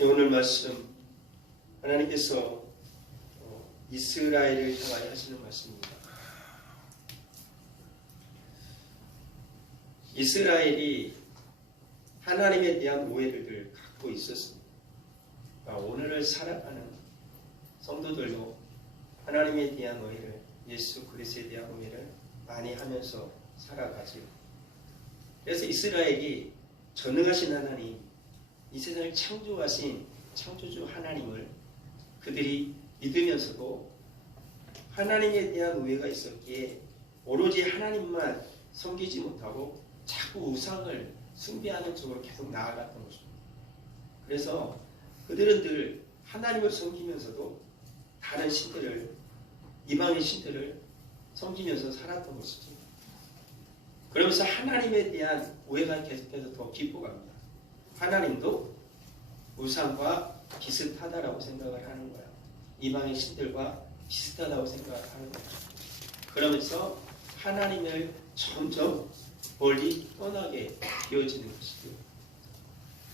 오늘 말씀 하나님께서 이스라엘을 향하여 하시는 말씀입니다. 이스라엘이 하나님에 대한 오해를 갖고 있었습니다. 오늘을 살아가는 성도들도 하나님에 대한 오해를, 예수 그리스도에 대한 오해를 많이 하면서 살아가지요. 그래서 이스라엘이 전능하신 하나님, 이 세상을 창조하신 창조주 하나님을 그들이 믿으면서도 하나님에 대한 오해가 있었기에 오로지 하나님만 섬기지 못하고 자꾸 우상을 숭배하는 쪽으로 계속 나아갔던 것입니다. 그래서 그들은 늘 하나님을 섬기면서도 다른 신들을, 이방의 신들을 섬기면서 살았던 것이죠. 그러면서 하나님에 대한 오해가 계속해서 더 깊어갑니다. 하나님도 우상과 비슷하다라고 생각을 하는 거예요. 이방의 신들과 비슷하다고 생각을 하는 거죠. 그러면서 하나님을 점점 멀리 떠나게 되어지는 것이죠.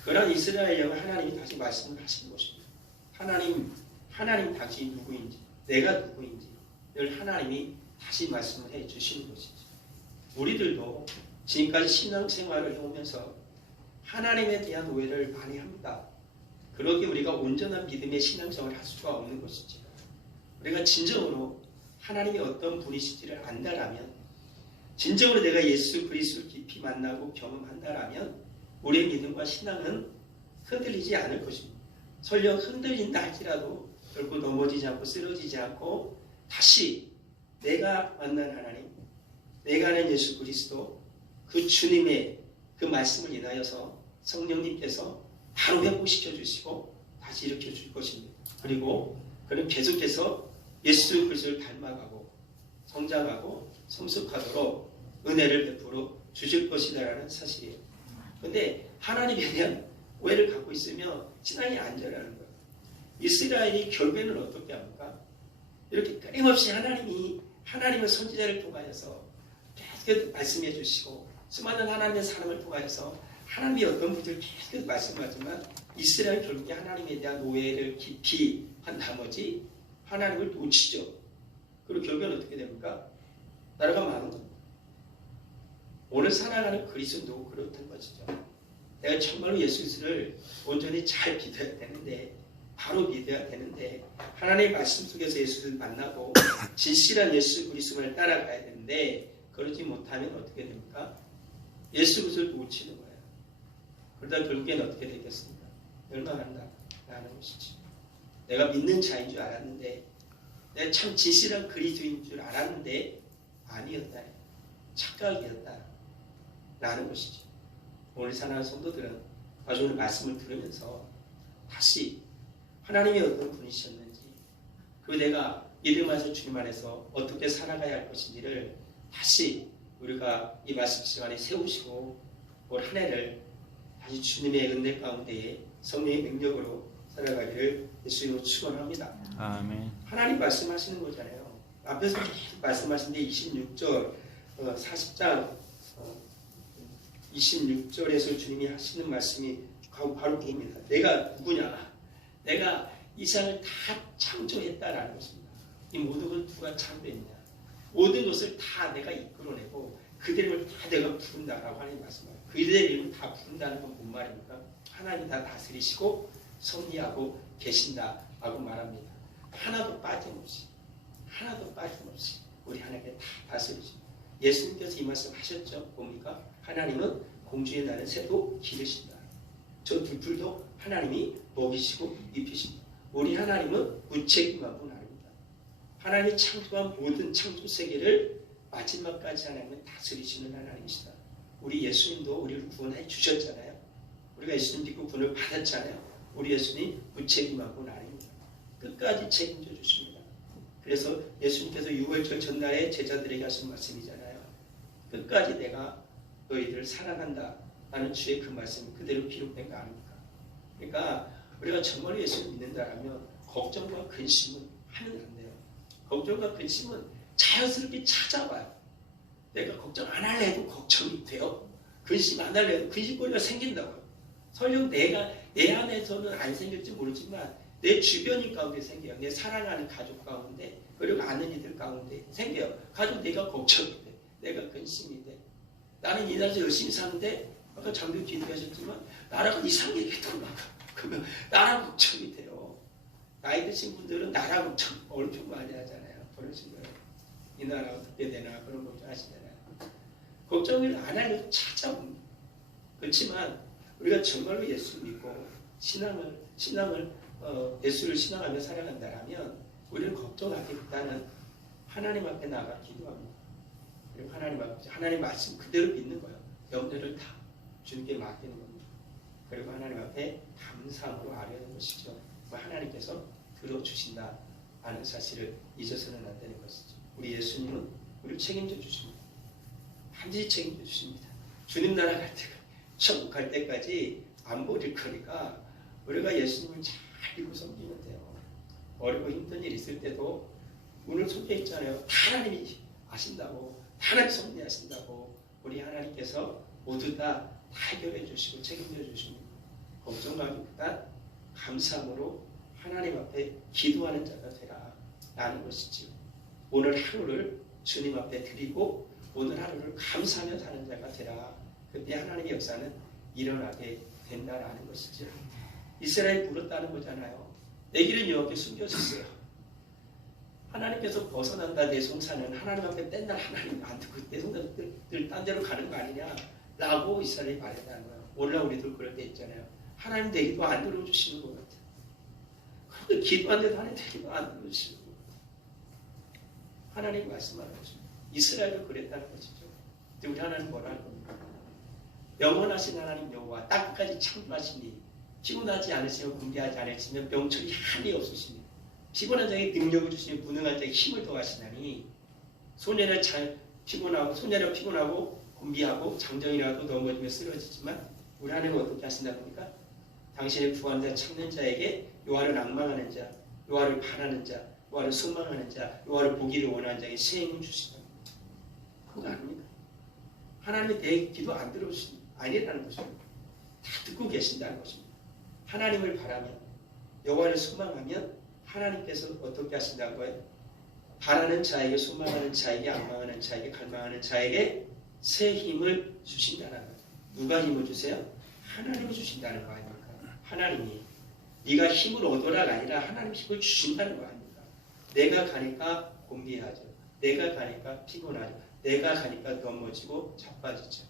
그런 이스라엘 영을 하나님이 다시 말씀을 하신 것입니다. 하나님 당신이 누구인지, 내가 누구인지 늘 하나님이 다시 말씀을 해 주시는 것이죠. 우리들도 지금까지 신앙생활을 해오면서 하나님에 대한 오해를 많이 합니다. 그러기에 우리가 온전한 믿음의 신앙생활을 할 수가 없는 것이죠. 우리가 진정으로 하나님이 어떤 분이신지를 안다라면, 진정으로 내가 예수 그리스도를 깊이 만나고 경험한다라면 우리의 믿음과 신앙은 흔들리지 않을 것입니다. 설령 흔들린다 할지라도 결코 넘어지지 않고 쓰러지지 않고 다시 내가 만난 하나님, 내가 아는 예수 그리스도, 그 주님의 그 말씀을 인하여서 성령님께서 바로 회복시켜 주시고 다시 일으켜 줄 것입니다. 그리고 그는 계속해서 예수 그리스도를 닮아가고 성장하고 성숙하도록 은혜를 베풀어 주실 것이다라는 사실이에요. 그런데 하나님에 대한 오해를 갖고 있으면 신앙이 안 자라는 거예요. 이스라엘이 결국에는 어떻게 합니까? 이렇게 끊임없이 하나님의 선지자를 통하여서 계속 말씀해 주시고 수많은 하나님의 사람을 통하여서 하나님이 어떤 분들을 계속 말씀하지만 이스라엘 결국에 하나님에 대한 오해를 깊이 한 나머지 하나님을 놓치죠. 그리고 결국에는 어떻게 됩니까? 나라가 많은 겁니다. 오늘 살아가는 그리스도도 그렇던 것이죠. 내가 정말로 예수 그리스도를 온전히 잘 믿어야 되는데, 바로 믿어야 되는데, 하나님의 말씀 속에서 예수를 만나고 진실한 예수 그리스도를 따라가야 되는데 그러지 못하면 어떻게 됩니까? 예수 그리스도를 놓치는 거예요. 그러다 결국에는 어떻게 되겠습니까? 멸망한다라는 것이죠. 내가 믿는 자인 줄 알았는데, 내가 참 진실한 그리스도인 줄 알았는데 아니었다. 착각이었다. 라는 것이죠. 오늘 사랑하는 성도들은 아주 오늘 말씀을 들으면서 다시 하나님이 어떤 분이셨는지, 그리고 내가 믿음 안에서 주님 안에서 어떻게 살아가야 할 것인지를 다시 우리가 이 말씀 시간에 세우시고 올 한 해를 다시 주님의 은혜 가운데에 성령의 능력으로 살아가기를 예수님으로 축원합니다. 아멘. 하나님 말씀하시는 거잖아요. 앞에서 계속 말씀하신데 26절 40장 26절에서 주님이 하시는 말씀이 바로 그겁니다. 내가 누구냐? 내가 이 세상을 다 창조했다라는 것입니다. 이 모든 걸 누가 창조했냐? 모든 것을 다 내가 이끌어내고 그들을 다 내가 부른다라고 하나님 말씀하세요. 그들의 이름을 다 부른다는 건 뭔 말입니까? 하나님이 다 다스리시고 섭리하고 계신다라고 말합니다. 하나도 빠짐없이 우리 하나님께 다 다스리십니다. 예수님께서 이 말씀 하셨죠. 뭡니까? 하나님은 공주의 날은 새도 기르신다. 저 둘도 하나님이 먹이시고 입히십니다. 우리 하나님은 무책임한 분 아닙니다. 하나님이 창조한 모든 창조 세계를 마지막까지 하나님은 다스리시는 하나님이시다. 우리 예수님도 우리를 구원해 주셨잖아요. 우리가 예수님 믿고 구원을 받았잖아요. 우리 예수님 무책임한 분 아닙니다. 끝까지 책임져 주십니다. 그래서 예수님께서 6월절 전날에 제자들에게 하신 말씀이잖아요. 끝까지 내가 너희들을 사랑한다 라는 주의 그 말씀이 그대로 기록된 거 아닙니까? 그러니까 우리가 정말 예수를 믿는다라면 걱정과 근심은 하면 안 돼요. 걱정과 근심은 자연스럽게 찾아와요. 내가 걱정 안 할래 해도 걱정이 돼요. 근심 안 할래 해도 근심거리가 생긴다고요. 설령 내 안에서는 안 생길지 모르지만 내 주변인 가운데 생겨요. 내 사랑하는 가족 가운데 그리고 아는 이들 가운데 생겨요. 가족 내가 걱정이 돼. 내가 근심이 돼. 나는 이 나라에서 열심히 사는데 아까 장도 기도하셨지만 나라가 이상하게 돌아가. 그러면 나라 걱정이 돼요. 나이 드신 분들은 나라 걱정 엄청 많이 하잖아요. 그러신 거예요. 이 나라 어떻게 되나 그런 걱정 하시잖아요. 걱정을 안 하려고 찾아옵니다. 그렇지만 우리가 정말로 예수 믿고 예수를 신앙하며 살아간다면 우리는 걱정하기보다는 하나님 앞에 나가 기도합니다. 그리고 하나님 말씀 그대로 믿는 거예요. 염려를 다 주님께 맡기는 겁니다. 그리고 하나님 앞에 감사함으로 아뢰는 것이죠. 하나님께서 들어주신다 하는 사실을 잊어서는 안 되는 것이죠. 우리 예수님은 우리를 책임져 주십니다. 반드시 책임져 주십니다. 주님 나라 갈 때가 천국 갈 때까지 안 버릴 거니까 우리가 예수님을 잘 믿고 섬기면 돼요. 어렵고 힘든 일 있을 때도 오늘 속에 있잖아요. 다 하나님이 아신다고, 다 하나님 섭리하신다고 우리 하나님께서 모두 다 해결해 주시고 책임져 주십니다. 걱정하기보다 감사함으로 하나님 앞에 기도하는 자가 되라 라는 것이지요. 오늘 하루를 주님 앞에 드리고 오늘 하루를 감사하며 사는 자가 되라. 그때 하나님의 역사는 일어나게 된다라는 것이죠. 이스라엘이 물었다는 거잖아요. 내 길은 여호와께 숨겨졌어요. 하나님께서 벗어난다 내 송사는 하나님 앞에 맨날 하나님 안 듣고 내 송사들 딴 데로 가는 거 아니냐 라고 이스라엘이 말했다는 거예요. 오늘 우리도 그럴 때 있잖아요. 하나님 내 기도 안 들어주시는 것 같아요. 그런데 기도하는데도 하나님 내 기도 안 들어주시는 것 같아요. 하나님 말씀하는 거죠. 이스라엘도 그랬다는 것이죠. 근데 우리 하나님 뭐라는 겁니까? 영원하신 하나님 여호와 땅까지 창조하시니 피곤하지 않으시며 굶게하지 않으시며 명철이 한이 없으시며 피곤한 자에게 능력을 주시며 무능한 자에게 힘을 더하시나니 소년을 피곤하고 곤비하고 장정이라도 넘어지며 쓰러지지만 우리 하나님은 어떻게 하신다고 합니까? 당신의 구하는 자 찾는 자에게 여호와를 낭망하는 자, 여호와를 바라는 자, 여호와를 소망하는 자, 여호와를 보기를 원하는 자에게 새 힘을 주신다. 그거 아닙니까? 하나님이 내 기도 안 들어오신 아니라는 것입니다. 다 듣고 계신다는 것입니다. 하나님을 바라면 여호와를 소망하면 하나님께서 어떻게 하신다는 거예요? 바라는 자에게 소망하는 자에게 앙망하는 자에게 갈망하는 자에게 새 힘을 주신다는 거예요. 누가 힘을 주세요? 하나님이 주신다는 거 아닙니까? 하나님이 네가 힘을 얻어라가 아니라 하나님 힘을 주신다는 거 아닙니까? 내가 가니까 곤비하죠. 내가 가니까 피곤하죠. 내가 가니까 넘어지고 자빠지죠.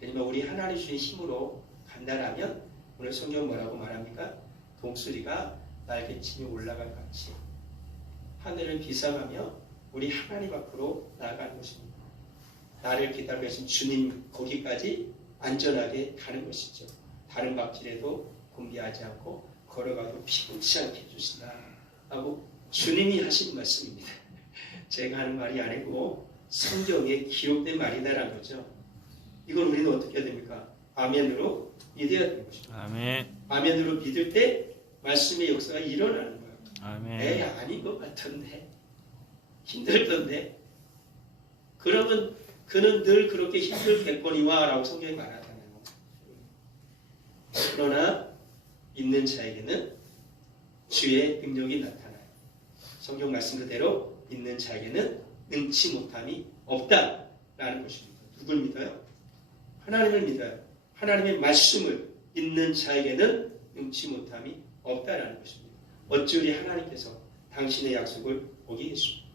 그러면 우리 하나님 주신 힘으로 간다라면 오늘 성경 뭐라고 말합니까? 독수리가 날개치며 올라갈 같이 하늘을 비상하며 우리 하나님 앞으로 나아가는 것입니다. 나를 기다리고 계신 주님 거기까지 안전하게 가는 것이죠. 다른 박질에도 곤비하지 않고 걸어가도 피곤치 않게 해주신다 하고 주님이 하신 말씀입니다. 제가 하는 말이 아니고 성경에 기록된 말이다라는 거죠. 이걸 우리는 어떻게 해야 됩니까? 아멘으로 믿어야 되는 것입니다. 아멘으로 믿을 때 말씀의 역사가 일어나는 거예요. 아멘. 에이 아닌 것 같은데 힘들던데 그러면 그는 늘 그렇게 힘들겠거니와 라고 성경이 말하잖아요. 그러나 믿는 자에게는 주의 능력이 나타나요. 성경 말씀 그대로 믿는 자에게는 능치 못함이 없다라는 것입니다. 누굴 믿어요? 하나님을 믿어요. 하나님의 말씀을 믿는 자에게는 능치 못함이 없다라는 것입니다. 어찌 우리 하나님께서 당신의 약속을 어기겠습니까?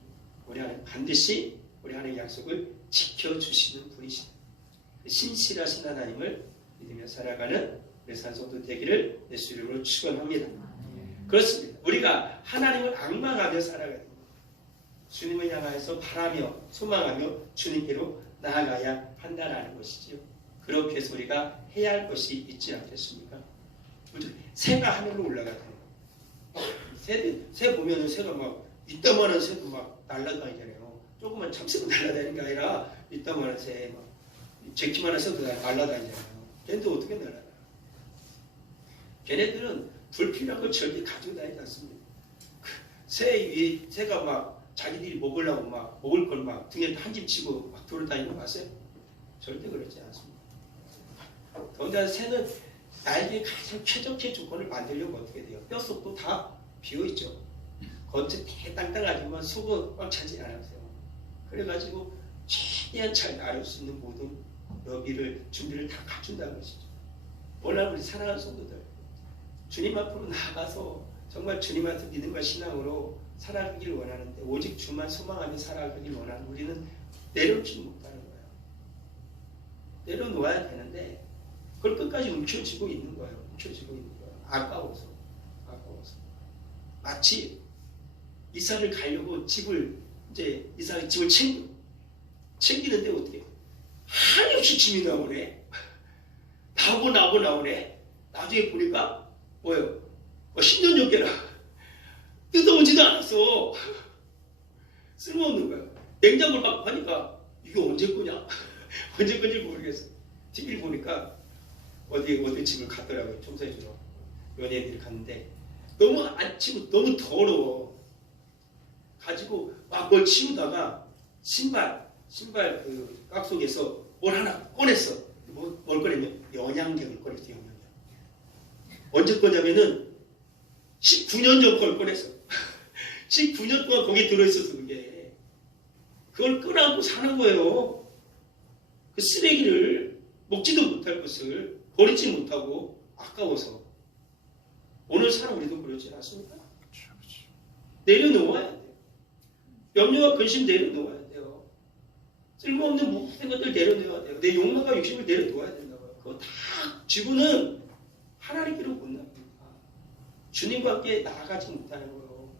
우리 하나님 반드시 우리 하나님의 약속을 지켜주시는 분이시다. 신실하신 하나님을 믿으며 살아가는 우리 산성도 되기를 예수 이름으로 축원합니다. 그렇습니다. 우리가 하나님을 앙망하며 살아가야 됩니다. 주님을 향하여서 바라며 소망하며 주님께로 나아가야 한다라는 것이지요. 그렇게 해서 우리가 해야 할 것이 있지 않겠습니까? 새가 하늘로 올라가요. 새 보면은 새가 막 이따만한 새도 막 날아다니잖아요. 조그만 참새도 날아다니는 게 아니라 이따만한 새, 막 제키만한 새도 날아다니잖아요. 걔네들 어떻게 날아다녀요? 걔네들은 불필요한 걸 절대 가지고 다니지 않습니다. 새가 막 자기들이 먹으려고 막 먹을 걸 막 등에 한 짐 치고 막 돌아다니는 거 아세요? 절대 그렇지 않습니다. 더군다나 나에게 가장 최적의 조건을 만들려면 어떻게 돼요? 뼛속도 다 비어있죠. 겉은 되게 땅땅하지만 속은 꽉 차지 않았어요. 그래가지고 최대한 잘 나를 수 있는 모든 여비를 준비를 다 갖춘다는 것이죠. 오늘 우리 사랑하는 성도들, 주님 앞으로 나아가서 정말 주님한테 믿음과 신앙으로 살아가길 원하는데 오직 주만 소망하며 살아가길 원하는 우리는 내려놓지 못하는 거예요. 내려놓아야 되는데 그걸 끝까지 움켜쥐고 있는 거예요. 움켜쥐고 있는 거예요. 아까워서. 마치 이사를 가려고 집을 챙기는데 어떻게 한없이 짐이 나오네. 나오네. 나중에 보니까 뭐예요? 10년 전개라 뜯어오지도 않았어. 쓸모없는 거예요. 냉장고를 막 보니까 이게 언제 거냐? 언제 건지 모르겠어. TV를 보니까 어디 집을 갔더라고요. 청소해주러 연예인들이 갔는데 너무 안 치고 너무 더러워. 가지고 막 뭘 치우다가 신발 그 깍 속에서 뭘 하나 꺼냈어. 뭘 꺼냈냐? 영양제를 꺼냈어. 영양제. 언제 거냐면은 19년 전 걸 꺼냈어. 19년 동안 거기에 들어있었어. 그게. 그걸 끌어안고 사는 거예요. 그 쓰레기를 먹지도 못할 것을 버리지 못하고 아까워서. 오늘 사는 우리도 그렇지 않습니까? 내려놓아야 돼요. 염려와 근심 내려놓아야 돼요. 쓸모없는 모든 것들 내려놓아야 돼요. 내 욕망과 욕심을 내려놓아야 된다고요. 그거 다 지구는 하나님께로 못 나갑니다. 주님과 함께 나아가지 못하는 거예요.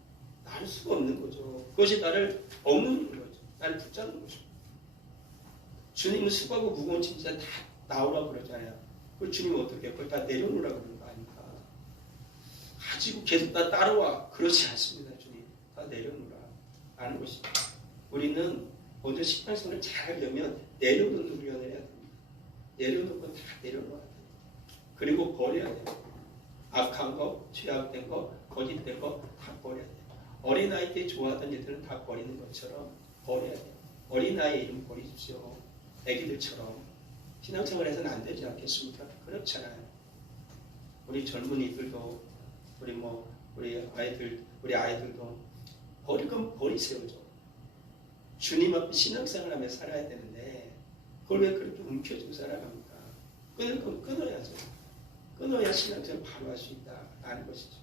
나를 수가 없는 거죠. 그것이 나를 억누르는 거죠. 나를 붙잡는 거죠. 주님은 수고하고 무거운 짐 진짜 다 나오라고 그러잖아요. 그걸 주님은 어떻게 그걸 다 내려놓으라고 그러는 거 아닙니까? 가지고 계속 다 따라와. 그렇지 않습니다. 주님. 다 내려놓으라. 라는 것입니다. 우리는 모든 신앙생활을 잘하려면 내려놓는 훈련을 해야 됩니다. 내려놓고 다 내려놓아야 돼요. 그리고 버려야 돼요. 악한 거, 죄악된 거, 거짓된 거 다 버려야 돼요. 어린아이 때 좋아하던 일들은 다 버리는 것처럼 버려야 돼요. 어린아이의 이름 버리십시오. 애기들처럼. 신앙생활에서는 안 되지 않겠습니까? 그렇잖아요. 우리 젊은이들도 우리 아이들도 버릴 건 버리세요. 좀. 주님 앞에 신앙생활 하며 살아야 되는데 그걸 왜 그렇게 움켜쥐고 살아갑니까? 끊을 건 끊어야죠. 끊어야 신앙생활 바로 할 수 있다라는 것이죠.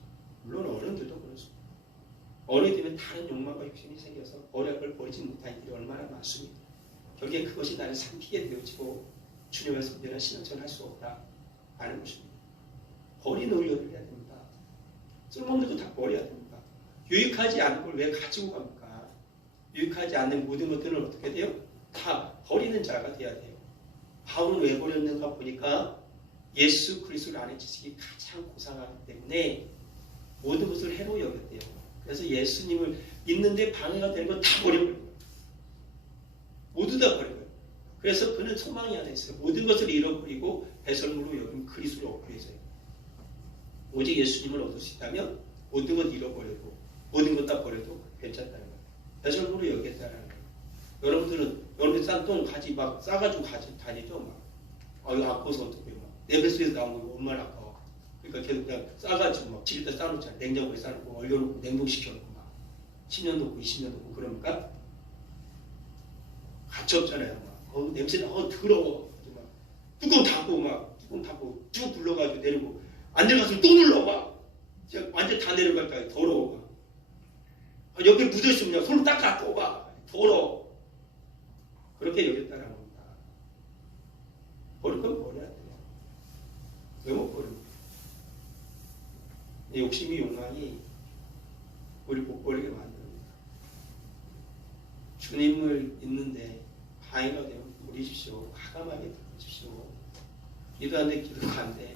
물론 어른들도 그렇습니다. 어른이 되면 다른 욕망과 욕심이 생겨서 버릴 걸 버리지 못한 일이 얼마나 많습니까? 결국에 그것이 나를 삼키게 되어지고 주님 앞에서 내가 신앙생활 할 수 없다라는 것입니다. 버리는 훈련을 해야 됩니다. 쓸모없는 거 다 버려야 됩니다. 유익하지 않은 걸 왜 가지고 갑니까? 유익하지 않는 모든 것들은 어떻게 돼요? 다 버리는 자가 돼야 돼요. 바울은 왜 버렸는가 보니까 예수 그리스도를 아는 지식이 가장 고상하기 때문에 모든 것을 해로 여겼대요. 그래서 예수님을 믿는데 방해가 되는 건 다 버려버린 거예요. 모두 다 버려요. 그래서 그는 소망이 안에 있어요. 모든 것을 잃어버리고 배설물로 여긴 그리스도를 얻기 위해서요. 오직 예수님을 얻을 수 있다면 모든 것 잃어버려도 모든 것 다 버려도 괜찮다는 거예요. 배설물로 여겼다는 거예요. 여러분들 싼똥 가지 막 싸가지고 가지 다니죠. 막 이거 아까워서 어떻게 막 내 뱃속에서 나온 거 얼마나 아까워. 그러니까 계속 그냥 싸가지고 막 집에다 싸놓잖아요. 냉장고에 싸놓고 얼려놓고 냉동시켜놓고 막 10년 놓고 20년 놓고 그러니까 가치 없잖아요. 막 냄새나 더러워. 막 뚜껑 닫고 쭉 불러가지고 내리고 안 내려가서 또 눌러 막 완전 다 내려갈까 더러워. 옆에 묻어있으면 그냥 손을 닦아 또 막 더러워. 그렇게 여겼다는 겁니다. 버릴 건 버려야 돼요. 왜 못 버립니까? 욕심이 욕망이 우리 못 버리게 만듭니다. 주님을 믿는데 방해가 되면 버리십시오. 과감하게 버리십시오. 기도하는데 기도가 안 돼.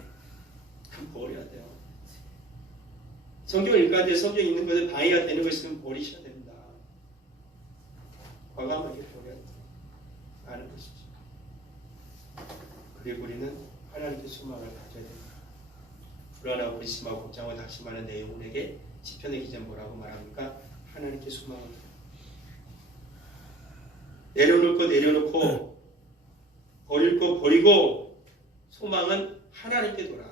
그럼 버려야 돼요. 성경을 읽는데 성경 읽는 것에 방해가 되는 것이면 버리셔야 됩니다. 과감하게 버려야 돼요. 라는 것이죠. 그리고 우리는 하나님께 소망을 가져야 됩니다. 불안하고 의심하고 걱정하고 낙심하는 내 영혼에게 시편의 기자는 뭐라고 말합니까? 하나님께 소망을 내려놓을 거 내려놓고 버릴 거 버리고 소망은 하나님께 둬라.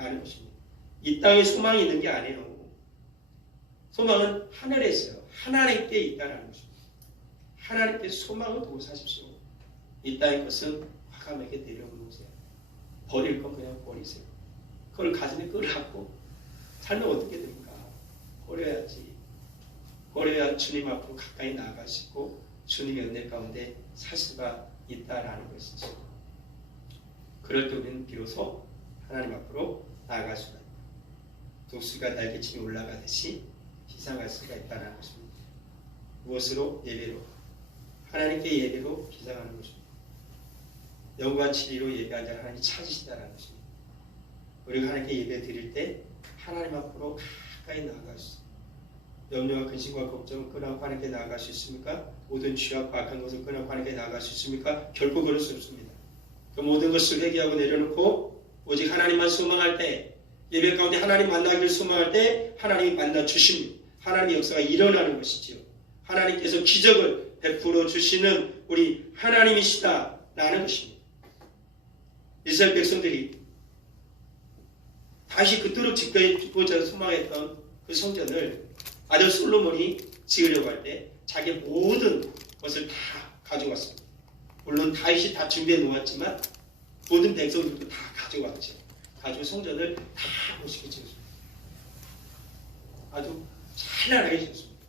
있다라는 것입니다. 이 땅에 소망이 있는 게 아니에요. 소망은 하늘에 있어요. 하나님께 있다라는 것입니다. 하나님께 소망을 두고 사십시오. 이 땅의 것은 과감하게 내려놓으세요. 버릴 건 그냥 버리세요. 그걸 가슴에 끌어안고 살면 어떻게 됩니까? 버려야지. 버려야 주님 앞으로 가까이 나아가시고 주님의 은혜 가운데 살 수가 있다라는 것이죠. 그럴 때 우리는 비로소 하나님 앞으로 나아갈 수가 있다. 독수리가 날개치며 올라가듯이 비상할 수가 있다는 것입니다. 무엇으로? 예배로. 하나님께 예배로 비상하는 것입니다. 영과 진리로 예배하자 하나님이 찾으시다라는 것입니다. 우리가 하나님께 예배 드릴 때 하나님 앞으로 가까이 나아갈 수 있습니다. 염려와 근심과 걱정을 끊어고 하나님께 나아갈 수 있습니까? 모든 죄와 악한 것을 끊어고 하나님께 나아갈 수 있습니까? 결코 그럴 수 없습니다. 그 모든 것을 회개하고 내려놓고 오직 하나님만 소망할 때, 예배 가운데 하나님 만나기를 소망할 때 하나님이 만나 주십니다. 하나님의 역사가 일어나는 것이지요. 하나님께서 기적을 베풀어 주시는 우리 하나님이시다라는 것입니다. 이스라엘 백성들이 다시 그토록 짓고자 소망했던 그 성전을 아들 솔로몬이 지으려고 할 때 자기 모든 것을 다 가져왔습니다. 물론 다윗이 다 준비해 놓았지만 모든 백성들도 다 가져왔죠. 가지고 성전을 다 멋있게 지었습니다. 아주 찬란하게 지었습니다.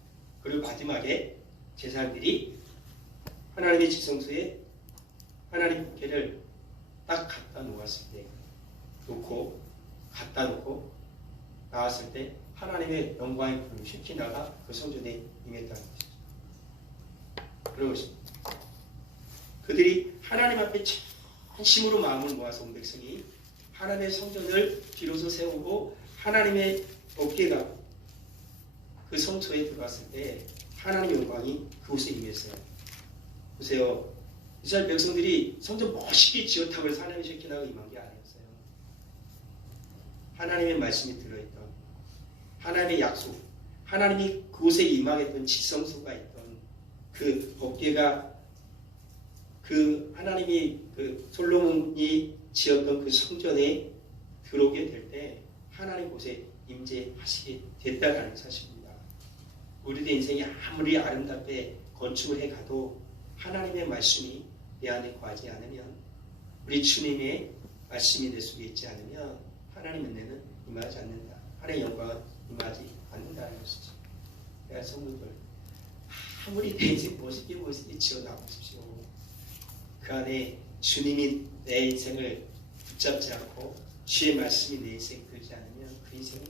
그리고 마지막에 제사장들이 하나님의 지성소에 하나님 국회를 딱 갖다 놓았을 때, 갖다 놓고 나왔을 때 하나님의 영광의 불을 휘키나가 그 성전에 임했다는 것이죠. 그런 것입니다. 그들이 하나님 앞에 전심으로 마음을 모아서 온 백성이 하나님의 성전을 비로소 세우고 하나님의 어깨가 그 성소에 들어왔을 때 하나님의 영광이 그곳에 임했어요. 보세요. 이스라엘 백성들이 성전 멋있게 지었다고 해서 하나님의 쉐키나가 임한 게 아니었어요. 하나님의 말씀이 들어있던 하나님의 약속, 하나님이 그곳에 임하겠던 지성소가 있던 그 어깨가 그 하나님이 그 솔로몬이 지었던 그 성전에 들어오게 될 때 하나님 곳에 임재하시게 됐다라는 사실입니다. 우리의 인생이 아무리 아름답게 건축을 해가도 하나님의 말씀이 내 안에 거하지 않으면, 우리 주님의 말씀이 내 속에 있지 않으면 하나님 은혜는 임하지 않는다. 하나님의 영광은 임하지 않는다는 것이죠. 그래서 성도들, 아무리 내 인생 멋있게 지어나가십시오. 그 안에 주님이 내 인생을 붙잡지 않고 주의 말씀이 내 인생에 들지 않으면 그 인생은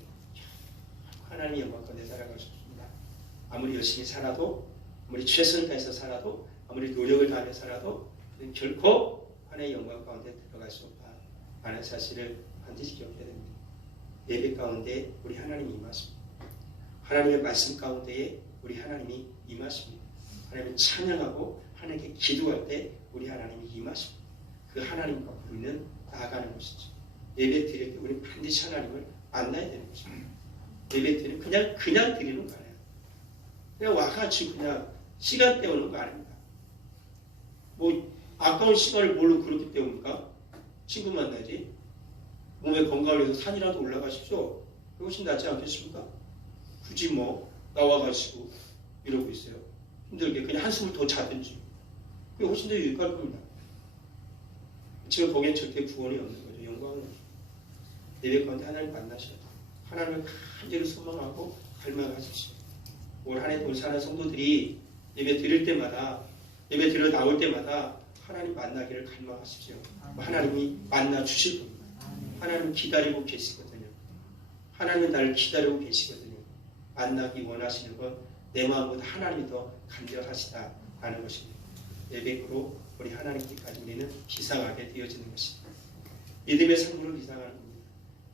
하나님의 영광 가운데 살아갈 수 없습니다. 아무리 열심히 살아도, 아무리 최선을 다해서 살아도, 아무리 노력을 다하며 살아도 그는 결코 하나님의 영광 가운데 들어갈 수 없다 라는 사실을 반드시 기억해야 됩니다. 예배 가운데 우리 하나님이 임하십니다. 하나님의 말씀 가운데에 우리 하나님이 임하십니다. 하나님을 찬양하고 하나님께 기도할 때 우리 하나님이 임하십니다. 그 하나님과 우리는 나아가는 것이죠. 예배 드릴 때 우리는 반드시 하나님을 만나야 되는 것입니다. 예배 드리는 그냥 드리는 거 아니에요. 그냥 와가지고 그냥 시간 때우는 거 아닙니다. 뭐 아까운 시간을 뭘로 그렇게 때웁니까? 친구 만나야지. 몸의 건강을 위해서 산이라도 올라가십시오. 그것이 낫지 않겠습니까? 굳이 뭐 나와가지고 이러고 있어요. 힘들게 그냥 한숨을 더 자든지. 그게 훨씬 더 유익할 겁니다. 지금 거기엔 절대 구원이 없는 거죠. 영광은 예배 가운데 하나님 만나셔야 돼요. 하나님을 간절히 소망하고 갈망하십시오. 올 한 해 돌사하는 성도들이 예배 드릴 때마다, 예배 드려 나올 때마다 하나님 만나기를 갈망하십시오. 하나님이 만나 주실 겁니다. 하나님 기다리고 계시거든요. 하나님은 나를 기다리고 계시거든요. 만나기 원하시는 건 내 마음보다 하나님이 더 간절하시다라는 것입니다. 예배로 우리 하나님께까지 우리는 비상하게 되어지는 것입니다. 믿음의 삶으로 비상하는 겁니다.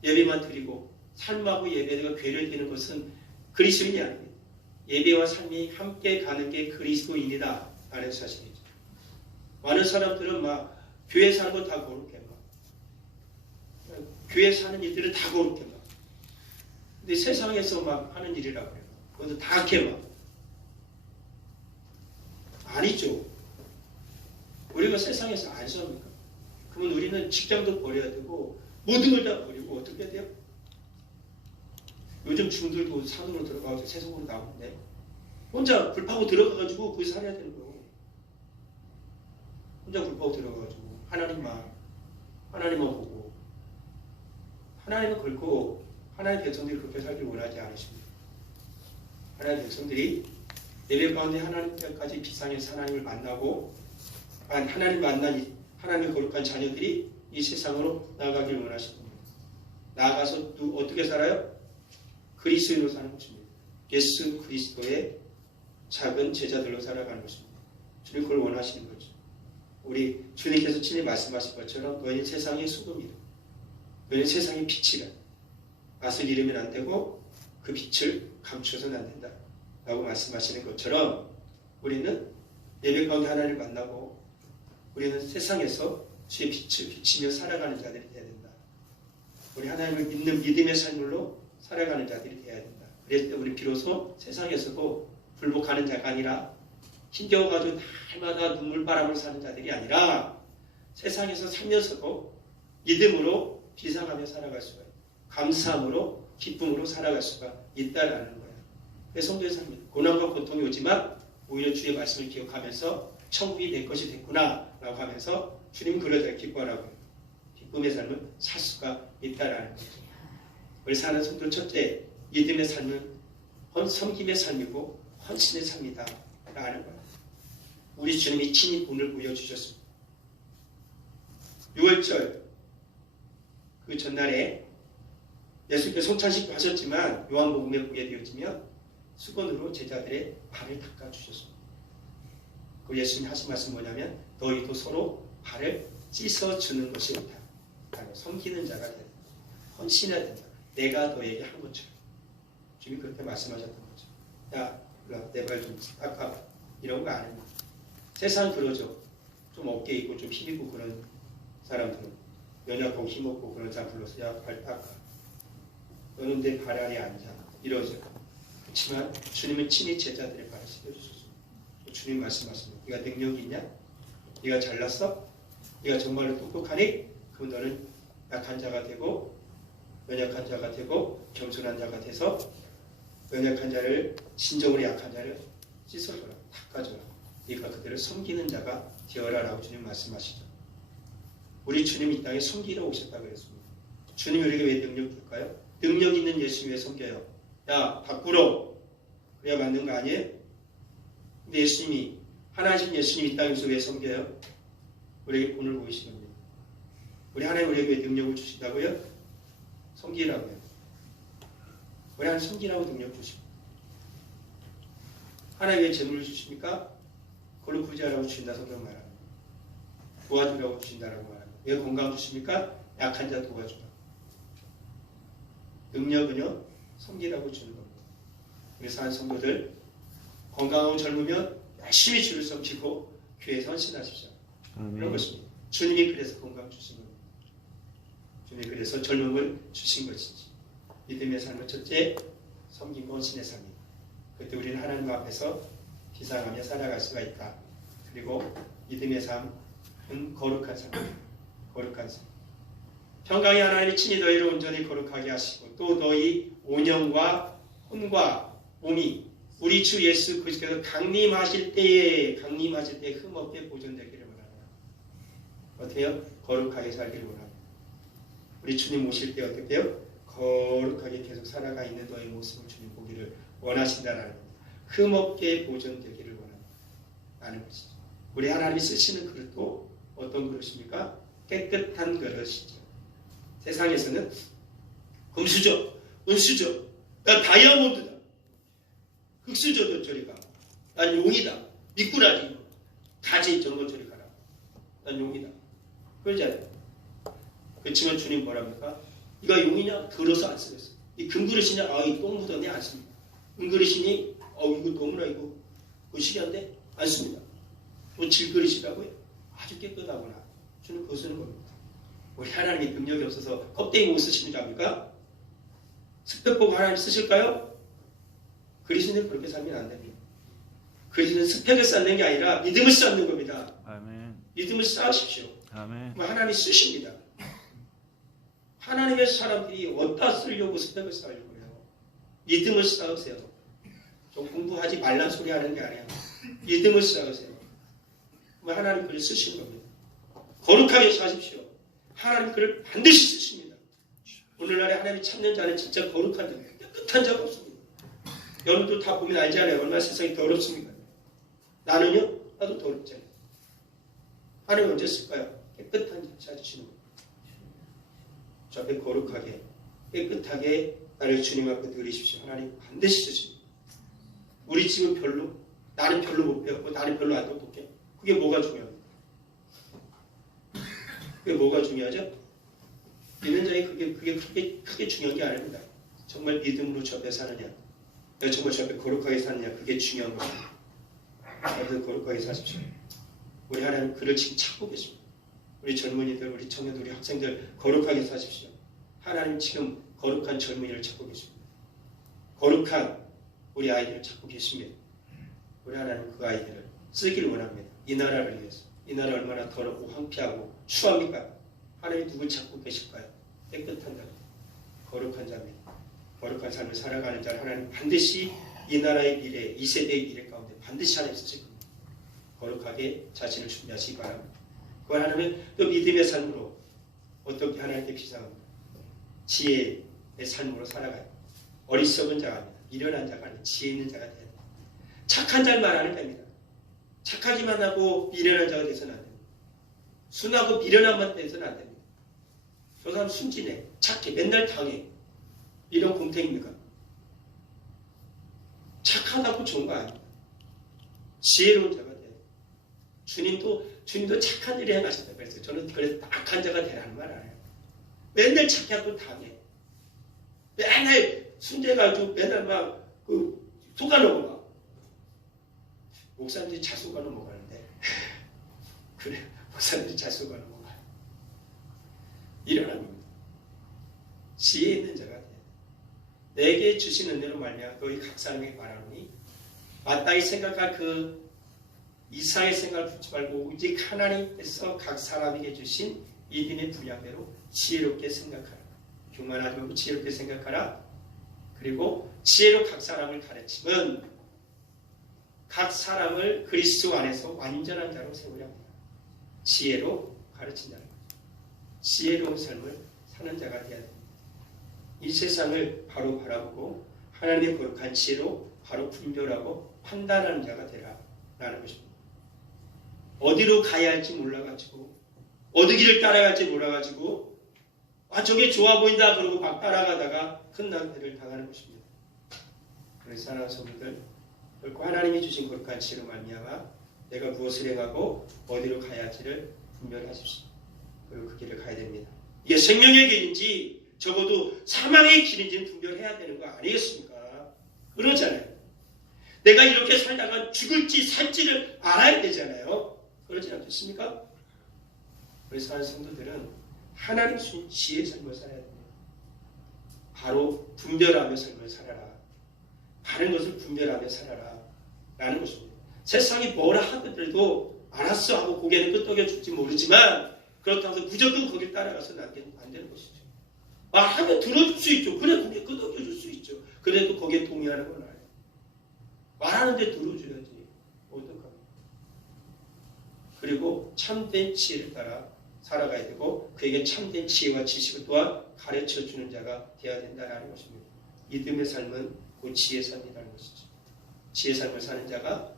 예배만 드리고 삶하고 예배가 괴를 것은 그리스도인이 아닙니다. 예배와 삶이 함께 가는 게 그리스도인이다 라는 사실이죠. 많은 사람들은 막 교회 사는 거 다 거룩해 막 교회 사는 일들을 다 거룩해 막 근데 세상에서 막 하는 일이라고 해요. 그것도 다 악해 막 아니죠. 우리가 세상에서 안 삽니까? 그러면 우리는 직장도 버려야 되고 모든 걸 다 버리고 어떻게 해야 돼요? 요즘 중들도 산으로 들어가서 세속으로 나오는데 혼자 불 파고 들어가가지고 거기 살아야 되는 거예요. 혼자 불 파고 들어가가지고 하나님만 보고 하나님은 결코 하나님의 백성들이 그렇게 살길 원하지 않으십니다. 하나님의 백성들이 예배 가운데 하나님께까지 비상에서 하나님을 만나고 하나님 만난 하나님의 거룩한 자녀들이 이 세상으로 나아가길 원하십니다. 나아가서 어떻게 살아요? 그리스도인으로 사는 것입니다. 예수 그리스도의 작은 제자들로 살아가는 것입니다. 주님 그걸 원하시는 거죠. 우리 주님께서 친히 말씀하신 것처럼 너희는 세상의 소금이다. 너희는 세상의 빛이다. 맛을 잃으면 안 되고 그 빛을 감추어서는 안 된다. 라고 말씀하시는 것처럼 우리는 예배 가운데 하나님을 만나고 우리는 세상에서 주의 빛을 비치며 살아가는 자들이 되어야 된다. 우리 하나님을 믿는 믿음의 삶으로 살아가는 자들이 되어야 된다. 그래서 우리 비로소 세상에서도 불복하는 자가 아니라 힘겨워가지고 날마다 눈물바람을 사는 자들이 아니라 세상에서 살면서도 믿음으로 비상하며 살아갈 수가 있다. 감사함으로 기쁨으로 살아갈 수가 있다라는 거예요. 그래서 성도의 삶이 고난과 고통이 오지만 오히려 주의 말씀을 기억하면서 천국이 내 것이 됐구나 라고 하면서 주님 그러자 기뻐하라고요. 기쁨의 삶을 살 수가 있다라는 거죠. 우리 사는 성도 첫째 믿음의 삶은 섬김의 삶이고 헌신의 삶이다 라는 거예요. 우리 주님이 친히 본을 보여주셨습니다. 6월절 그 전날에 예수께서 성찬식도 하셨지만 요한복음에 보게 되어지면 수건으로 제자들의 발을 닦아주셨습니다. 그 예수님 하신 말씀 뭐냐면 너희도 서로 발을 씻어주는 것이 옳다. 섬기는 자가 된다. 헌신해야 된다. 내가 너에게 한 것처럼. 주님이 그렇게 말씀하셨던 거죠. 야, 내 발 좀 닦아. 이런 거 아닙니다. 세상 그러죠. 좀 어깨 있고 좀 힘 있고 그런 사람들은 연약하고 힘없고 그런 사람 불러서 야, 발 닦아. 너는 내 발 아래 앉아. 이러죠. 그렇지만 주님은 친히 제자들의 발을 씻겨주셨습니다. 주님 말씀하십니다. 네가 능력이 있냐? 네가 잘났어? 네가 정말로 똑똑하니? 그럼 너는 약한 자가 되고 연약한 자가 되고 겸손한 자가 돼서 연약한 자를 진정으로 약한 자를 씻어줘라. 닦아줘라. 네가 그들을 섬기는 자가 되어라 라고 주님 말씀하시죠. 우리 주님 이 땅에 섬기러 오셨다고 그랬습니다. 주님이 우리에게 왜 능력 줄까요? 능력 있는 예수 왜 섬겨요? 야, 바꾸러. 그래야 맞는 거 아니에요? 근데 예수님이, 하나님 예수님 이 땅에서 왜 섬겨요? 우리에게 본을 보이신 겁니다. 우리 하나님 우리에게 왜 능력을 주신다고요? 섬기라고요. 우리 하나님 섬기라고 능력 주십니다. 하나님 왜 재물을 주십니까? 그걸로 구제하라고 주신다 성경 말합니다. 도와주라고 주신다라고 말합니다. 왜 건강 주십니까? 약한 자 도와주라. 능력은요, 섬기라고 주는 겁니다. 우리 사는 성도들 건강하고 젊으면 열심히 주를 섬기고 교회에서 헌신하십시오. 그런 것입니다. 주님이 그래서 건강 주신 겁니다. 주님이 그래서 젊음을 주신 것이지. 믿음의 삶은 첫째 섬김과 헌신의 삶입니다. 그때 우리는 하나님 앞에서 비상하며 살아갈 수가 있다. 그리고 믿음의 삶은 거룩한 삶입니다. 거룩한 삶. 평강의 하나님이 친히 너희를 온전히 거룩하게 하시고 또 너희 온영과 혼과 몸이 우리 주 예수 그리스도께서 강림하실 때에 흠없게 보존되기를 원합니다. 어때요? 거룩하게 살기를 원합니다. 우리 주님 오실 때 어떻게 해요? 거룩하게 계속 살아가 있는 너의 모습을 주님 보기를 원하신다라는 겁니다. 흠없게 보존되기를 원하는 것이죠. 우리 하나님이 쓰시는 그릇도 어떤 그릇입니까? 깨끗한 그릇이죠. 세상에서는 금수저, 은수저, 나 다이아몬드다, 흑수저도 저리 가, 난 용이다, 미꾸라지, 가지 저런 거 저리 가라, 난 용이다. 그러잖아요. 그렇지만 주님 뭐랍니까? 이가 용이냐? 더러서 안 쓰겠어. 이 금그릇이냐? 아, 이 똥 묻었네? 안 씁니다. 은그릇이니? 이거 너무나 이거 의식한데? 안 씁니다. 또 질그릇이라고요? 아주 깨끗하구나. 주는 그거 쓰는 겁니다. 우리 하나님이 능력이 없어서 껍데기 못 쓰시는 줄 압니까? 스펙 보고 하나님 쓰실까요? 그리스도는 그렇게 살면 안 됩니다. 그리스도는 스펙을 쌓는 게 아니라 믿음을 쌓는 겁니다. 아멘. 믿음을 쌓으십시오. 아멘. 하나님이 쓰십니다. 하나님의 사람들이 어디다 쓰려고 스펙을 쌓으려고 해요? 믿음을 쌓으세요. 좀 공부하지 말란 소리 하는 게 아니야. 믿음을 쌓으세요. 하나님 그를 쓰시는 겁니다. 거룩하게 사십시오. 하나님 그를 반드시 쓰십니다. 오늘날에 하나님이 찾는 자는 진짜 거룩한 자, 깨끗한 자가 없습니다. 여러분도 다 보면 알잖아요. 얼마나 세상이 더럽습니까? 나는요? 나도 더럽잖아요. 하나님 언제 쓸까요? 깨끗한 자 찾으시는 거예요. 저 앞에 거룩하게 깨끗하게 나를 주님 앞에 드리십시오. 하나님 반드시 쓰십니다. 우리 집은 별로, 나는 별로 못 배웠고 나는 별로 안 똑똑해. 그게 뭐가 중요합니까? 그게 뭐가 중요하죠? 믿는 자에 그게 크게 중요한 게 아닙니다. 정말 믿음으로 저 앞에 사느냐, 내가 정말 저 앞에 거룩하게 사느냐, 그게 중요한 겁니다. 여러분 거룩하게 사십시오. 우리 하나님 그를 지금 찾고 계십니다. 우리 젊은이들, 우리 청년들, 우리 학생들 거룩하게 사십시오. 하나님 지금 거룩한 젊은이를 찾고 계십니다. 거룩한 우리 아이들을 찾고 계십니다. 우리 하나님 그 아이들을 쓰기를 원합니다. 이 나라를 위해서. 이 나라 얼마나 더럽고 황폐하고 추합니까? 하나님이 누굴 찾고 계실까요? 깨끗한 자입니다. 거룩한 자입니다. 거룩한 삶을 살아가는 자를 하나님 반드시 이 나라의 미래, 이 세대의 미래 가운데 반드시 하나님 쓰실 겁니다. 거룩하게 자신을 준비하시기 바랍니다. 그걸 하나님은 또 믿음의 삶으로 어떻게 하나님께 비상합니다. 지혜의 삶으로 살아가요. 어리석은 자가 아닙니다. 미련한 자가 아니라 지혜 있는 자가 돼야 됩니다. 착한 자만 안 됩니다. 착하기만 하고 미련한 자가 돼서는 안 됩니다. 순하고 미련한만 돼서는 안 됩니다. 저 사람 순진해, 착해, 맨날 당해. 이런 공택입니까? 착하다고 좋은 거 아닙니다. 지혜로운 자가 돼야 됩니다. 주님도 착한 일을 해가셨다. 그래서 저는 그래서 악한 자가 되라는 말 안 해요. 맨날 착하고 당해. 맨날 순대가지고 맨날 막 속아놓고 막. 목사님들이 잘 속아놓고 가는데 그래 목사님들이 잘 속아놓고 가요. 일어난 겁니다. 지혜 있는 자가 돼. 내게 주신 은혜로 말미암아 너희 각 사람에게 말하노니 마땅히 생각할 그 이상의 생각을 붙지 말고 오직 하나님께서 각 사람에게 주신 믿음의 분량대로 지혜롭게 생각하라. 교만하지 말고 지혜롭게 생각하라. 그리고 지혜로 각 사람을 가르치면 각 사람을 그리스도 안에서 완전한 자로 세우려 합니다. 지혜로 가르친다는 거죠. 지혜로운 삶을 사는 자가 되어야 됩니다. 이 세상을 바로 바라보고 하나님의 거룩한 지혜로 바로 분별하고 판단하는 자가 되라라는 것입니다. 어디로 가야 할지 몰라가지고 어느 길을 따라갈지 몰라가지고 저게 좋아 보인다 그러고 막 따라가다가 큰 낭패를 당하는 것입니다. 그래서 사랑하는 성도들 결코 하나님이 주신 거룩한 지혜로 말미암아 내가 무엇을 행하고 어디로 가야 할지를 분별하십시오. 그리고 그 길을 가야 됩니다. 이게 생명의 길인지 적어도 사망의 길인지는 분별해야 되는 거 아니겠습니까? 그러잖아요. 내가 이렇게 살다가 죽을지 살지를 알아야 되잖아요. 그러지 않겠습니까? 그래서 하는 성도들은 하나님 주신 지혜의 삶을 살아야 됩니다. 바로 분별하며 삶을 살아라. 바른 것을 분별하며 살아라. 라는 것입니다. 세상이 뭐라 하더라도 알았어 하고 고개를 끄덕여 줄지 모르지만 그렇다고 해서 무조건 거기를 따라가서는 안 되는 것이죠. 말하면 들어줄 수 있죠. 그래 고개 끄덕여 줄 수 있죠. 그래도 거기에 동의하는 건 아니에요. 말하는데 들어줘야지. 어떡합니까? 그리고 참된 지혜를 따라 살아가야 되고 그에게 참된 지혜와 지식을 또한 가르쳐주는 자가 되어야 된다는 것입니다. 믿음의 삶은 그 지혜의 삶이라는 것이죠. 지혜의 삶을 사는 자가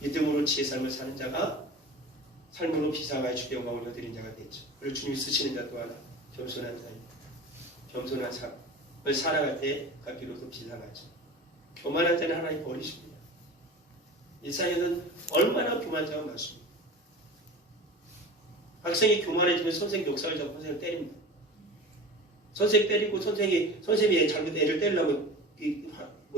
믿음으로 지혜의 삶을 사는 자가 삶으로 비상하여 주의 영광을 여드린 자가 되죠. 그리고 주님이 쓰시는 자 또한 겸손한 자입니다. 겸손한 삶을 살아갈 때 비로소 비상하죠. 교만한 자는 하나님 버리십니다. 이 사회는 얼마나 교만한 자가 많습니다. 학생이 교만해지면 선생님 욕설을 잡고 선생님을 때립니다. 선생님 때리고 선생님이 잘못 애를 때리려면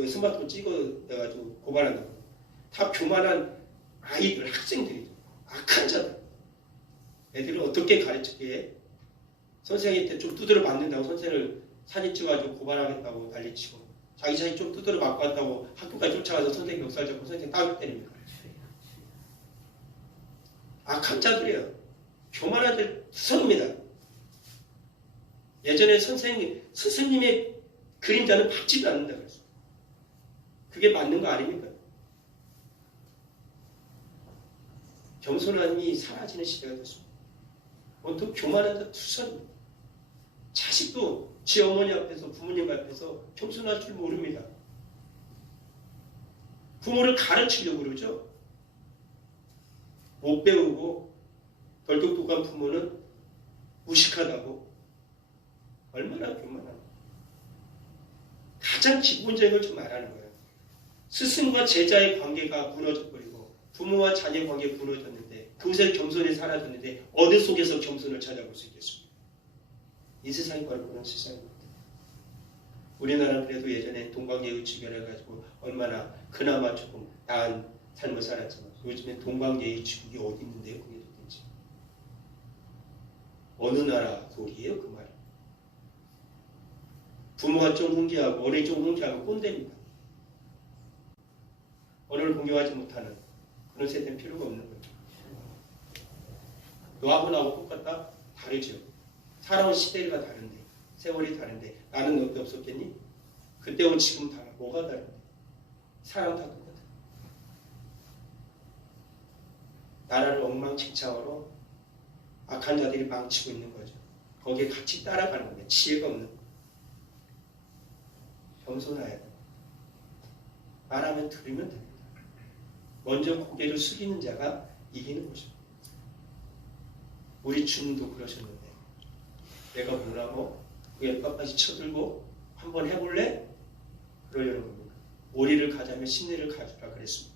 스마트폰 찍어내가지고 고발한다고. 다 교만한 아이들, 학생들이죠. 악한 자들. 애들을 어떻게 가르치게 선생님한테 좀 두드려 맞는다고 선생님을 사진 찍어가지고 고발하겠다고 난리치고 자기 자신 좀 두드려 맞고 왔다고 학교까지 쫓아가서 선생님 욕설 잡고 선생님 따로 때립니다. 악한 자들이에요. 교만한 들 투성입니다. 예전에 스승님의 그림자는 받지도 않는다 그랬어요. 그게 맞는 거 아닙니까? 겸손함이 사라지는 시대가 됐습니다. 온통 교만하다 투선입니다. 자식도 지 어머니 앞에서 부모님 앞에서 겸손할 줄 모릅니다. 부모를 가르치려고 그러죠. 못 배우고 덜똑똑한 부모는 무식하다고. 얼마나 교만합니까? 가장 기본적인 걸 좀 말하는 거예요. 스승과 제자의 관계가 무너져버리고 부모와 자녀의 관계가 무너졌는데 그곳에 겸손이 사라졌는데 어느 속에서 겸손을 찾아볼 수 있겠습니까? 이 세상이 바로 그런 세상입니다. 우리나라는 그래도 예전에 동방예의지국이라가지고 얼마나 그나마 조금 나은 삶을 살았지만 요즘에 동방예의지국이 어디 있는데요? 그게 도대체 어느 나라 소리예요? 그 말은. 부모가 좀 훈계하고 어른이 좀 훈계하면 꼰대입니다. 어른을 공경하지 못하는 그런 세대는 필요가 없는 거예요. 너하고 나하고 똑같다? 다르죠. 살아온 시대가 다른데 세월이 다른데 나는 너때 없었겠니? 그때하고 지금 달라. 뭐가 다른데? 사람 다 똑같아. 나라를 엉망진창으로 악한 자들이 망치고 있는 거죠. 거기에 같이 따라가는 거예요. 지혜가 없는 거예요. 겸손해야 돼요. 말하면 들으면 됩니다. 먼저 고개를 숙이는 자가 이기는 것입니다. 우리 주님도 그러셨는데 내가 뭐라고 그 엿밥까지 쳐들고 한번 해볼래? 그러려는 겁니다. 오리를 가자면 심리를 가주라 그랬습니다.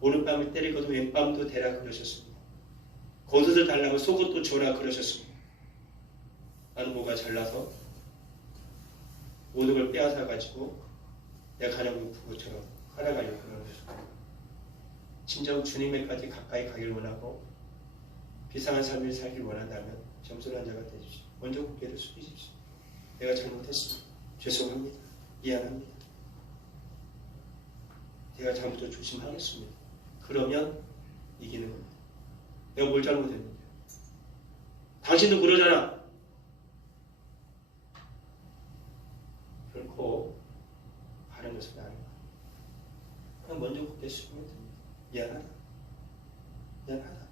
오른밤을 때리고도 왼밤도 대라 그러셨습니다. 겉옷을 달라고 속옷도 줘라 그러셨습니다. 나는 뭐가 잘나서 모든 걸 빼앗아가지고 내 가정을 부부처럼 살아가려고 그러는 것입니다. 진정 주님에까지 가까이 가길 원하고 비상한 삶을 살길 원한다면 겸손한 자가 되십시오. 먼저 고개를 숙이십시오. 내가 잘못했습니다. 죄송합니다. 미안합니다. 내가 다음부터 조심하겠습니다. 그러면 이기는 겁니다. 내가 뭘 잘못했는데? 당신도 그러잖아. 결코 바른 것은 아니고 그냥 먼저 고개 숙이면 됩니다. 미안하다. 미안하다.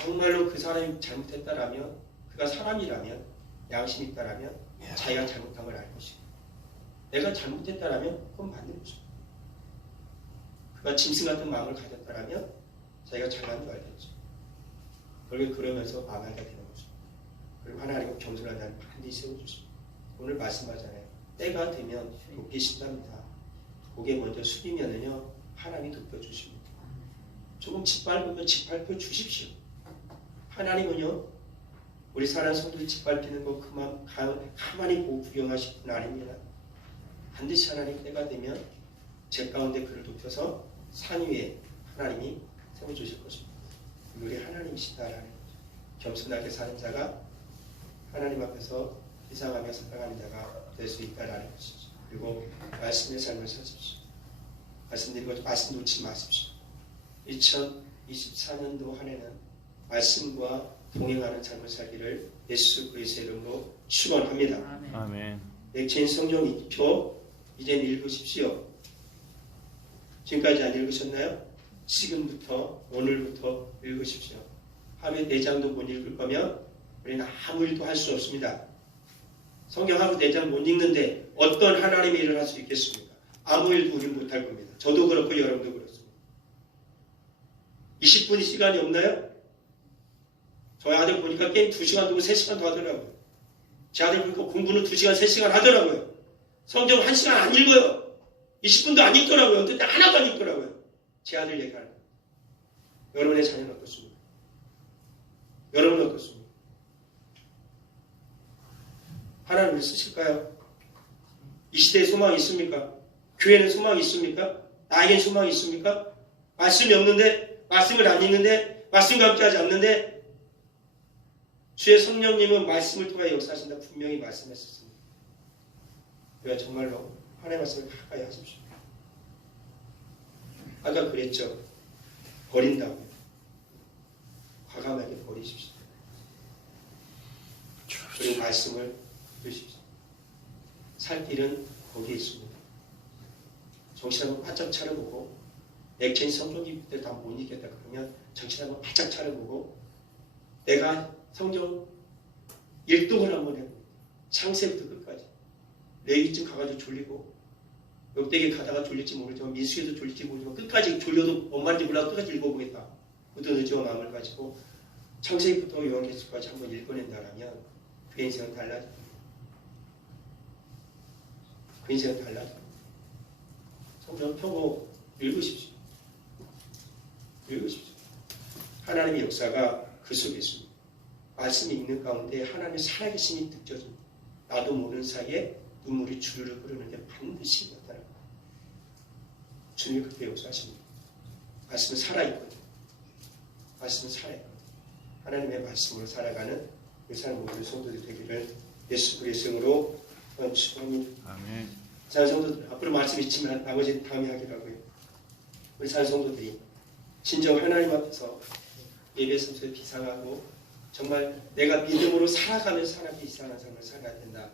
정말로 그 사람이 잘못했다라면 그가 사람이라면 양심이 있다라면 자기가 잘못한 걸 알 것이고 내가 잘못했다라면 그건 맞는 거죠. 그가 짐승 같은 마음을 가졌다라면 자기가 잘난 줄 알겠죠. 결국 그러면서 망하게 되는 거죠. 그리고 하나님은 겸손한 자를 반드시 세워주십니다. 오늘 말씀하잖아요. 때가 되면 돕기 쉽답니다. 고개 먼저 숙이면은요 하나님이 돕겨주십니다. 조금 짓밟으면 짓밟혀 주십시오. 하나님은요 우리 사랑하는 성도를 짓밟히는 거 그만 가만히 보고 구경하실 분 아닙니다. 반드시 하나님 때가 되면 제 가운데 그를 높여서 산 위에 하나님이 세워주실 것입니다. 우리 하나님이시다라는 거죠. 겸손하게 사는 자가 하나님 앞에서 비상하며 살아가는 자가 될 수 있다라는 것이죠. 그리고 말씀의 삶을 사십시오. 말씀드린 말씀 놓지 마십시오. 2024년도 한 해는 말씀과 동행하는 삶을 살기를 예수 그리스도의 이름으로 축원합니다. 아멘. 맥체인 성경 읽죠? 이제는 읽으십시오. 지금까지 안 읽으셨나요? 지금부터 오늘부터 읽으십시오. 하루에 4장도 못 읽을 거면 우리는 아무 일도 할 수 없습니다. 성경 하루 4장 못 읽는데 어떤 하나님의 일을 할 수 있겠습니까? 아무 일도 우리는 못할 겁니다. 저도 그렇고 여러분도 그렇습니다. 20분이 시간이 없나요? 저희 아들 보니까 게임 2시간 두고 3시간도 하더라고요. 제 아들 보니까 공부는 2시간, 3시간 하더라고요. 성경 1시간 안 읽어요. 20분도 안 읽더라고요. 어떤 때 하나도 안 읽더라고요. 제 아들 얘기하는 거예요. 여러분의 자녀는 어떻습니까? 여러분은 어떻습니까? 하나님을 쓰실까요? 이 시대에 소망이 있습니까? 교회는 소망이 있습니까? 나에겐 소망이 있습니까? 말씀이 없는데, 말씀을 안 읽는데, 말씀과 함께하지 않는데, 주의 성령님은 말씀을 통해 역사하신다 분명히 말씀했었습니다. 우리가 정말로 하나님의 말씀을 가까이 하십시오. 아까 그랬죠. 버린다고요. 과감하게 버리십시오. 그리고 말씀을 들으십시오. 살 길은 거기에 있습니다. 정신 한번 바짝 차려보고 액체인 성경기들 다 못 읽겠다 그러면 정신 한번 바짝 차려보고 내가 성경 일독을 한번 해보고 창세부터 끝까지 레위기쯤 가가지고 졸리고 역대기 가다가 졸릴지 모르지만 민수기도 졸릴지 모르지만 끝까지 졸려도 뭔 말인지 몰라도 끝까지 읽어보겠다. 굳은 의지와 마음을 가지고 창세기부터 요한계시록까지 한번 읽어낸다라면 그 인생은 달라져. 그 인생은 달라져. 성경 펴고 읽으십시오. 읽으십시오. 하나님의 역사가 그 속에 있습니다. 말씀이 있는 가운데 하나님의 살아계심이 느껴집니다. 나도 모르는 사이에 눈물이 주르르 흐르는데 반드시 나타납니다. 주님이 그렇게 역사하십니다. 말씀은 살아있거든요. 말씀은 살아있거든요. 하나님의 말씀으로 살아가는 우리 사람 모든 성도들이 되기를 예수 그리스도의 이름으로 축원합니다. 아멘. 사는 성도들 앞으로 말씀 있지만 나머지는 다음에 하기로 하고요. 우리 사는 성도들이 진정 하나님 앞에서 예배 섬소에 비상하고 정말 내가 믿음으로 살아가면서 하나님께 이상한 삶을 살아야 된다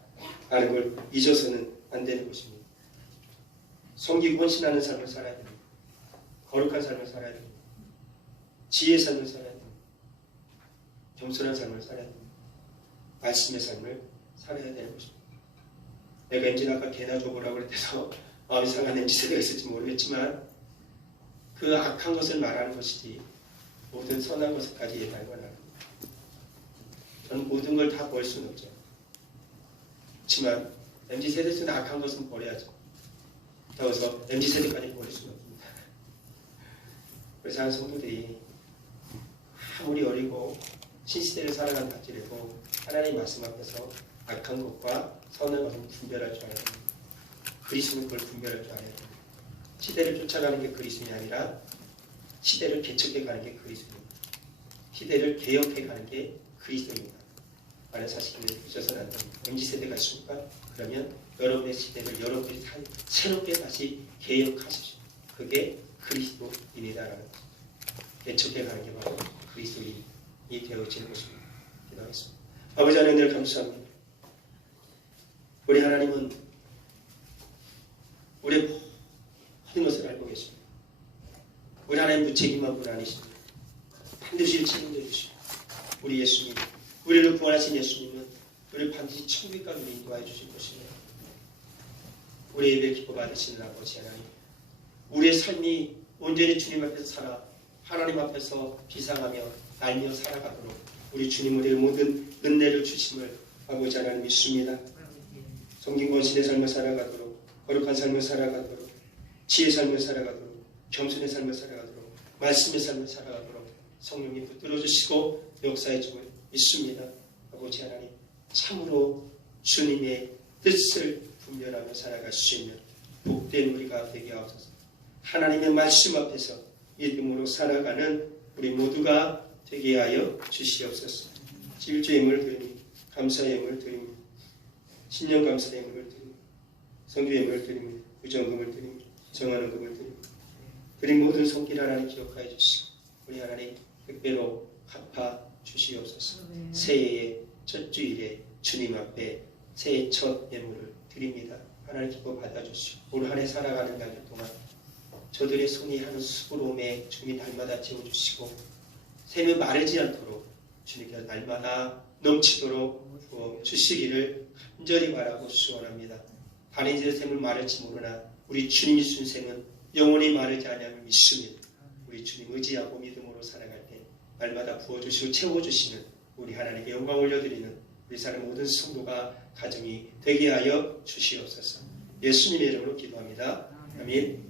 라는 걸 잊어서는 안 되는 것입니다. 섬기고 헌신하는 삶을 살아야 됩니다. 거룩한 삶을 살아야 됩니다. 지혜의 삶을 살아야 됩니다. 겸손한 삶을 살아야 됩니다. 말씀의 삶을 살아야 되는 것입니다. 내가 MZ는 아까 개나 줘보라고 그랬대서 마음이 상한 MZ세대가 있을지 모르겠지만 그 악한 것을 말하는 것이지 모든 선한 것까지 예단을 원합니다. 저는 모든 걸 다 버릴 수는 없죠. 그렇지만 MZ세대에서는 악한 것은 버려야죠. 그래서 MZ세대까지 버릴 수는 없습니다. 그래서 한 성도들이 아무리 어리고 신시대를 살아간다 할지라도 하나님의 말씀 앞에서 악한 것과 선한 것을 분별할 줄 알아야 됩니다. 그리스도는 그걸 분별할 줄 알아야 됩니다. 시대를 쫓아가는 게 그리스도이 아니라 시대를 개척해가는 게 그리스도입니다. 시대를 개혁해가는 게 그리스도입니다. 라는 사실을 잊어서는 안 됩니다. MZ세대가 있습니까? 그러면 여러분의 시대를 여러분들이 새롭게 다시 개혁하십시오. 그게 그리스도인이다라는 거죠. 개척해가는 게 바로 그리스도인이 되어지는 것입니다. 기도하겠습니다. 아버지 하나님 늘 감사합니다. 우리 하나님은 우리의 모든 것을 알고 계십니다. 우리 하나님 무책임한 분 아니십니다. 반드시 책임져 주시고 우리 예수님, 우리를 구원하신 예수님은 우리를 반드시 천국까지 인도하여 주실 것입니다. 우리 예배 기뻐 받으시는 아버지 하나님, 우리의 삶이 온전히 주님 앞에서 살아 하나님 앞에서 비상하며 알며 살아가도록 우리 주님 우리의 모든 은혜를 주심을 아버지 하나님 믿습니다. 성긴 권신의 삶을 살아가도록 거룩한 삶을 살아가도록 지혜의 삶을 살아가도록 겸손의 삶을 살아가도록 말씀의 삶을 살아가도록 성령님 붙들어 주시고 역사해 주고 있습니다. 아버지 하나님 참으로 주님의 뜻을 분별하며 살아갈 수 있는 복된 우리가 되게 하옵소서. 하나님의 말씀 앞에서 믿음으로 살아가는 우리 모두가 되게 하여 주시옵소서. 질주의 예물을 드립니다. 감사의 예물을 드립니다. 신령 감사의 예물을 드립니다. 성주의 예물을 드립니다. 부정금을 드립니다. 정하는 금을 드립니다. 드린 모든 손길 하나님 기억하여 주시고 우리 하나님 택배로 갚아 주시옵소서. 새해의 첫 주일에 주님 앞에 새해 첫 예물을 드립니다. 하나님 기뻐 받아주시고 올 한 해 살아가는 날들 동안 저들의 손이 하는 수고로움에 주님이 날마다 채워주시고 샘이 마르지 않도록 주님께서 날마다 넘치도록 부어 주시기를 간절히 바라고 소원합니다. 다른 이의 샘을 마를지 모르나 우리 주님이 준 샘은 영원히 마르지 않으며 믿습니다. 우리 주님 의지하고 믿음으로 살아갈 때 날마다 부어주시고 채워주시는 우리 하나님께 영광 올려드리는 우리 사람 모든 성도가 가정이 되게 하여 주시옵소서. 예수님의 이름으로 기도합니다. 아멘.